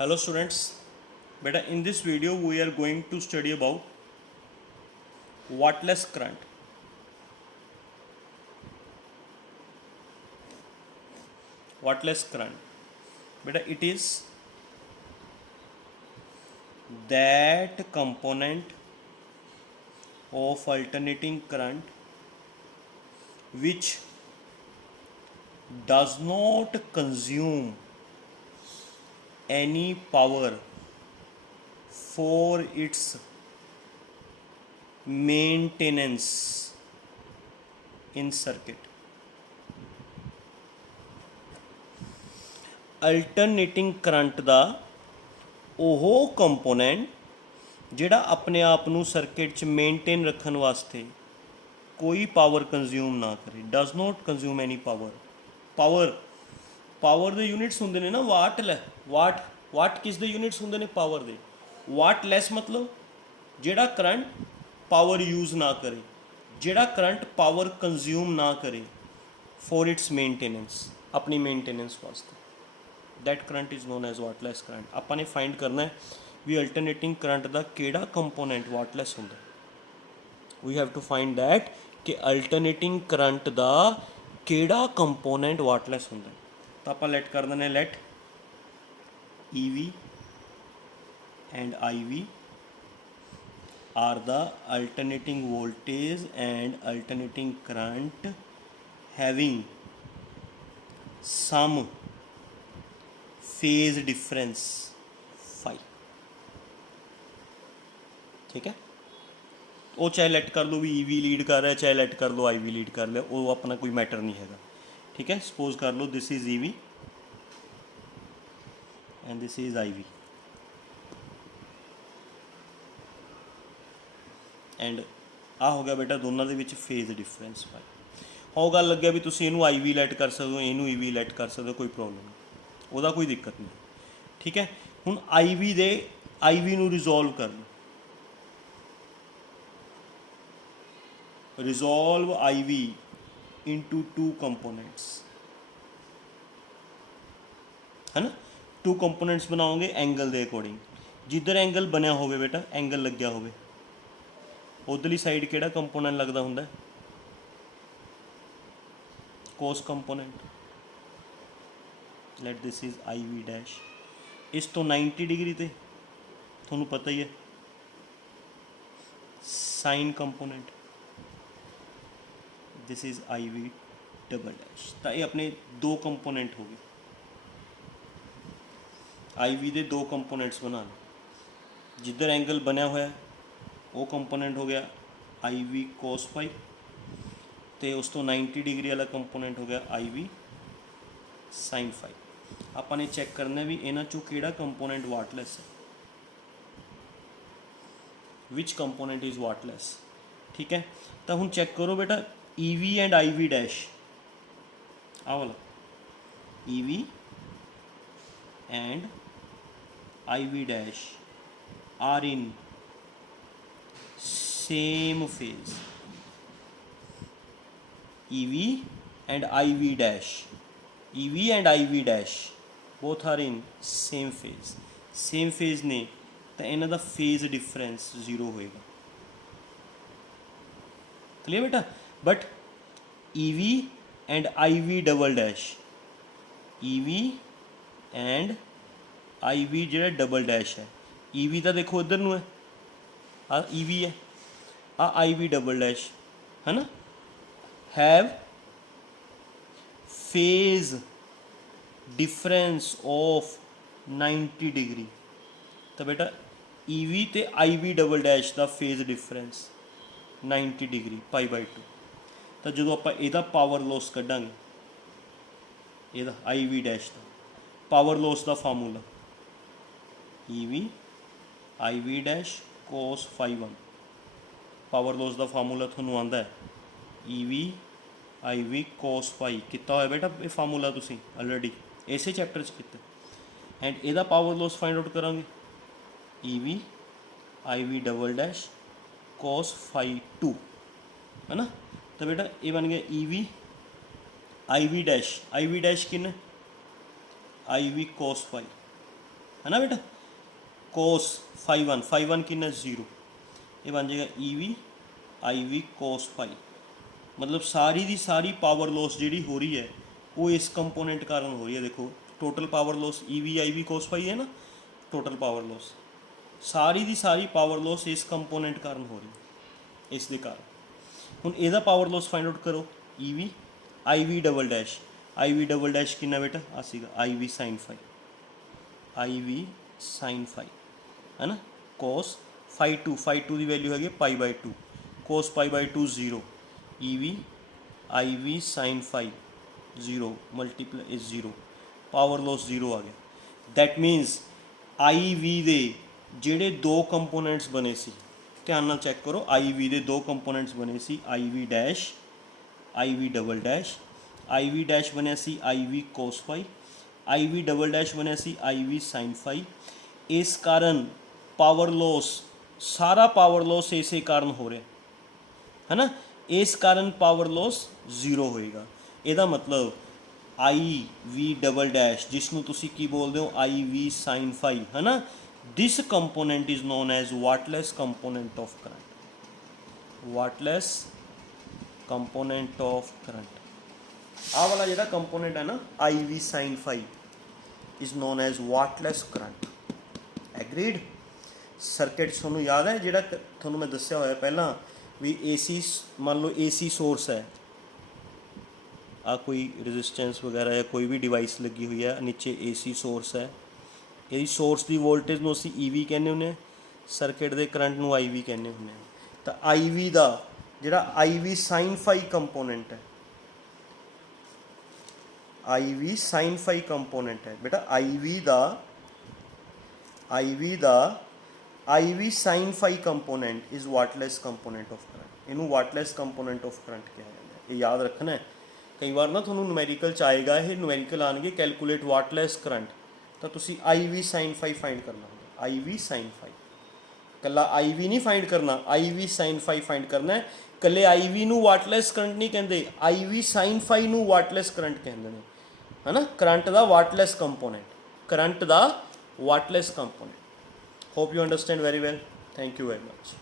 Hello students, beta in this video we are going to study about wattless current. Wattless current, beta it is that component of alternating current which does not consume any power for its maintenance in circuit. Alternating current ਦਾ ਉਹ component ਜਿਹੜਾ ਆਪਣੇ ਆਪ ਨੂੰ circuit 'ਚ maintain ਰੱਖਣ ਵਾਸਤੇ ਕੋਈ ਪਾਵਰ ਕੰਜ਼ਿਊਮ ਨਾ ਕਰੇ, does note consume any power ਦੇ ਯੂਨਿਟਸ ਹੁੰਦੇ ਨੇ ਨਾ, ਵਾਟ ਕਿਸ ਦੇ ਯੂਨਿਟਸ ਹੁੰਦੇ ਨੇ? ਪਾਵਰ ਦੇ। ਵਾਟ ਲੈਸ ਮਤਲਬ ਜਿਹੜਾ ਕਰੰਟ ਪਾਵਰ ਯੂਜ਼ ਨਾ ਕਰੇ, ਜਿਹੜਾ ਕਰੰਟ ਪਾਵਰ ਕੰਜ਼ਿਊਮ ਨਾ ਕਰੇ ਫॉर ਇਟਸ ਮੇਨਟੇਨੈਂਸ, ਆਪਣੀ ਮੇਨਟੇਨੈਂਸ ਵਾਸਤੇ। that current is known as wattless current। ਆਪਾਂ ਨੇ ਫਾਈਂਡ ਕਰਨਾ ਹੈ ਵੀ ਅਲਟਰਨੇਟਿੰਗ ਕਰੰਟ ਦਾ ਕਿਹੜਾ ਕੰਪੋਨੈਂਟ ਵਾਟਲੈਸ ਹੁੰਦਾ। We have to find that ਕਿ ਅਲਟਰਨੇਟਿੰਗ ਕਰੰਟ ਦਾ ਕਿਹੜਾ ਕੰਪੋਨੈਂਟ ਵਾਟਲੈਸ ਹੁੰਦਾ। ਤਾਂ ਆਪਾਂ ਲੈਟ ਕਰ ਦਿੰਦੇ let EV and IV are the alternating voltage and alternating current having some phase difference phi. ठीक है, वो चाहे लेट कर लो भी EV लीड कर रहा है, चाहे लेट कर लो IV लीड कर लिया, वो अपना कोई मैटर नहीं हैगा। ठीक है, सपोज कर लो this is EV and this is IV and आ हो गया बेटा दोनों के विच फेज डिफरेंस फाई। हो गल लग्या भी तुसीं इहनूं IV लैट कर सकते हो, इहनूं EV लैट कर सकते हो, कोई प्रॉब्लम नहीं, ਉਹਦਾ ਕੋਈ ਦਿੱਕਤ ਨਹੀਂ। ਠੀਕ ਹੈ, ਹੁਣ IV ਨੂੰ ਰਿਜ਼ੋਲਵ ਕਰ ਲਓ। Resolve IV into two components, ਹੈ ਨਾ। ਟੂ ਕੰਪੋਨੈਂਟਸ ਬਣਾਓਗੇ ਐਂਗਲ ਦੇ ਅਕੋਰਡਿੰਗ। ਜਿੱਧਰ ਐਂਗਲ ਬਣਿਆ ਹੋਵੇ ਬੇਟਾ, ਐਂਗਲ ਲੱਗਿਆ ਹੋਵੇ, ਉਧਰਲੀ ਸਾਈਡ ਕਿਹੜਾ ਕੰਪੋਨੈਂਟ ਲੱਗਦਾ ਹੁੰਦਾ? Cos component. Let this is IV dash. ਇਸ ਤੋਂ 90 ਡਿਗਰੀ ਤੇ ਤੁਹਾਨੂੰ ਪਤਾ ਹੀ ਹੈ sine component. This is IV double dash. ਤਾਂ ਇਹ ਆਪਣੇ ਦੋ ਕੰਪੋਨੈਂਟ ਹੋ ਗਏ। IV ਦੇ ਦੋ ਕੰਪੋਨੈਂਟਸ ਬਣਾ ਲਓ। ਜਿੱਧਰ ਐਂਗਲ ਬਣਿਆ ਹੋਇਆ ਉਹ ਕੰਪੋਨੈਂਟ ਹੋ ਗਿਆ IV cos phi, ਤੇ ਉਸ ਤੋਂ 90 ਡਿਗਰੀ ਵਾਲਾ ਕੰਪੋਨੈਂਟ ਹੋ ਗਿਆ IV sin phi। ਆਪਾਂ ਨੇ ਚੈੱਕ ਕਰਨਾ ਵੀ ਇਹਨਾਂ ਚੋਂ ਕਿਹੜਾ ਕੰਪੋਨੈਂਟ ਵਾਟਲੈਸ ਹੈ, ਵਿਚ ਕੰਪੋਨੈਂਟ ਇਜ਼ ਵਾਟਲੈਸ। ਠੀਕ ਹੈ, ਤਾਂ ਹੁਣ ਚੈੱਕ ਕਰੋ ਬੇਟਾ EV ਐਂਡ IV ਡੈਸ਼, ਆਹ ਵਾਲਾ EV and IV dash are in same phase। EV and IV dash, EV and IV dash both are in same phase ने, तो इन्हां दा फेज डिफरेंस 0 होएगा। क्लियर बेटा। But EV and IV double dash, EV and IV जिहड़ा double dash है, EV तो देखो इधर नूं है, आ EV है, आ IV डबल डैश है ना, have phase difference of 90 degree. तो बेटा EV ते IV डबल डैश का फेज डिफरेंस 90 डिग्री π/2। तो जो आप इहदा पावर लॉस कढ़ांगे, इहदा IV डैश का पावर लॉस का formula EV IV dash cos phi1। Power loss का फार्मूला थोनों आंदा है EV IV cos phi। कितना होया बेटा ये फार्मूला तुसीं ऑलरेडी इसे चैप्टर च किया। एंड ਇਹਦਾ पावर लॉस फाइंड आउट करांगे EV IV double dash cos phi2, है ना। तो बेटा ये बन गया EV IV डैश किन IV cos phi, है ना बेटा। कोस फाई वन कितना 0, ये बन जाएगा EV I V cos phi. मतलब सारी दी सारी पावर लॉस जी हो रही है वो इस कंपोनेंट कारण हो रही है। देखो total power loss EV I V cos phi है ना, टोटल पावर लॉस सारी दी सारी पावर लॉस इस कंपोनेंट कारण हो रही है, इस दे कारण। ਹੁਣ ਇਹਦਾ ਪਾਵਰ ਲੋਸ ਫਾइंड ਆਊਟ ਕਰੋ, ਈਵੀ ਆਈਵੀ ਡਬਲ ਡੈਸ਼ ਕਿੰਨਾ ਬੇਟਾ ਆ ਸੀਗਾ ਆਈਵੀ ਸਾਈਨ ਫਾਈ ਹੈ ਨਾ, ਕੋਸ ਫਾਈ 2 ਦੀ ਵੈਲਿਊ ਹੈਗੀ π/2, cos π/2 0, EV IV sine phi 0 multiply is 0, power loss 0 ਆ ਗਿਆ। ਦੈਟ ਮੀਨਸ ਆਈਵੀ ਦੇ ਜਿਹੜੇ ਦੋ ਕੰਪੋਨੈਂਟਸ ਬਣੇ ਸੀ, ਧਿਆਨ ਨਾਲ ਚੈੱਕ ਕਰੋ, ਆਈਵੀ ਦੇ ਦੋ ਕੰਪੋਨੈਂਟਸ ਬਣੇ ਸੀ ਆਈਵੀ ਡਬਲ ਡੈਸ਼ ਬਣਿਆ ਸੀ ਆਈਵੀ ਕੋਸ ਫਾਈ, ਆਈਵੀ ਡਬਲ ਡੈਸ਼ ਬਣਿਆ ਸੀ ਆਈਵੀ ਸਾਈਨ ਫਾਈ। ਇਸ ਕਾਰਨ ਪਾਵਰ ਲੋਸ, ਸਾਰਾ ਪਾਵਰ ਲੋਸ ਇਸੇ ਕਾਰਨ ਹੋ ਰਿਹਾ ਹੈ ਨਾ, ਇਸ ਕਾਰਨ ਪਾਵਰ ਲੋਸ 0 ਹੋਏਗਾ। ਇਹਦਾ ਮਤਲਬ ਆਈ ਵੀ ਡਬਲ ਡੈਸ਼ ਜਿਸ ਨੂੰ ਤੁਸੀਂ ਕੀ ਬੋਲਦੇ ਹੋ ਆਈ ਵੀ ਸਾਈਨ ਫਾਈ ਹੈ ਨਾ, this component is known as Wattles component of current, Wattles component of current। ਆਹ ਵਾਲਾ ਜਿਹੜਾ ਕੰਪੋਨੈਂਟ ਹੈ ਨਾ I V sine phi is known as Wattles current। Agreed. Circuit ਤੁਹਾਨੂੰ ਯਾਦ ਹੈ ਜਿਹੜਾ ਤੁਹਾਨੂੰ ਮੈਂ ਦੱਸਿਆ ਹੋਇਆ ਪਹਿਲਾਂ ਵੀ AC ਮੰਨ ਲਓ AC ਸੋਰਸ ਹੈ, ਆ ਕੋਈ ਰੈਜ਼ਿਸਟੈਂਸ ਵਗੈਰਾ ਜਾਂ ਕੋਈ ਵੀ ਡਿਵਾਈਸ ਲੱਗੀ ਹੋਈ ਹੈ, ਨੀਚੇ AC ਸੋਰਸ ਹੈ, ਇਹਦੀ ਸੋਰਸ ਦੀ ਵੋਲਟੇਜ ਨੂੰ ਅਸੀਂ ਈ ਵੀ ਕਹਿੰਦੇ ਹੁੰਦੇ ਹਾਂ, ਸਰਕਿਟ ਦੇ ਕਰੰਟ ਨੂੰ ਆਈ ਵੀ ਕਹਿੰਦੇ ਹੁੰਦੇ ਹਾਂ। ਤਾਂ ਆਈ ਵੀ ਦਾ ਜਿਹੜਾ ਆਈ ਵੀ ਸਾਈਨ ਫਾਈ ਕੰਪੋਨੈਂਟ ਹੈ, ਆਈ ਵੀ ਸਾਈਨ ਫਾਈ ਕੰਪੋਨੈਂਟ ਹੈ ਬੇਟਾ, I V sine phi component is wattless component of current. ਇਹਨੂੰ ਵਾਟਲੈਸ ਕੰਪੋਨੈਂਟ ਆਫ ਕਰੰਟ ਕਿਹਾ ਜਾਂਦਾ ਹੈ, ਇਹ ਯਾਦ ਰੱਖਣਾ ਹੈ। ਕਈ ਵਾਰ ਨਾ ਤੁਹਾਨੂੰ ਨੂਮੈਰੀਕਲ 'ਚ ਆਏਗਾ, ਇਹ ਨੂਮੈਰੀਕਲ ਆਉਣਗੇ ਕੈਲਕੂਲੇਟ ਵਾਟਲੈਸ ਕਰੰਟ, ਤਾਂ ਤੁਸੀਂ ਆਈ ਵੀ ਸਾਈਨ ਫਾਈ ਫਾਈਂਡ ਕਰਨਾ ਹੁੰਦਾ, ਆਈ ਵੀ ਸਾਈਨ ਫਾਈ, ਇਕੱਲਾ ਆਈ ਵੀ ਨਹੀਂ ਫਾਈਂਡ ਕਰਨਾ, ਆਈ ਵੀ ਸਾਈਨ ਫਾਈ ਫਾਈਂਡ ਕਰਨਾ ਹੈ। ਇਕੱਲੇ ਆਈ ਵੀ ਨੂੰ ਵਾਟਲੈਸ ਕਰੰਟ ਨਹੀਂ ਕਹਿੰਦੇ, ਆਈ ਵੀ ਸਾਈਨ ਫਾਈ ਨੂੰ ਵਾਟਲੈਸ ਕਰੰਟ ਕਹਿੰਦੇ ਨੇ, ਹੈ ਨਾ, ਕਰੰਟ ਦਾ wattless component. Hope you understand very well. Thank you very much.